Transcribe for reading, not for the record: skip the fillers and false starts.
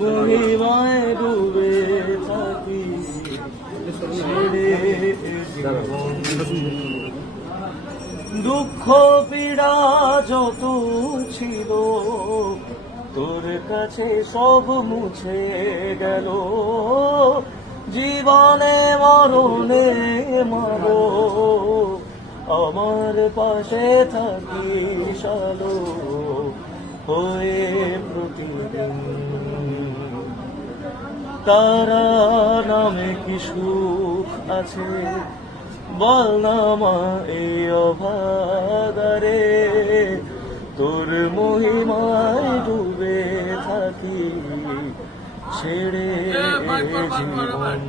মহিমায় ডুবে থাকি দুঃখ পীড়া যত ছিল তোর কাছে সব মুছে গেল জীবনে মরণে মারো আমার পাশে থাকিস আলো হয়ে প্রতিদিন তারা নামে কি সুখ আছে বল না মা এই অভাগারে তোর মহিমায় ডুবে থাকি ছেড়ে জীবন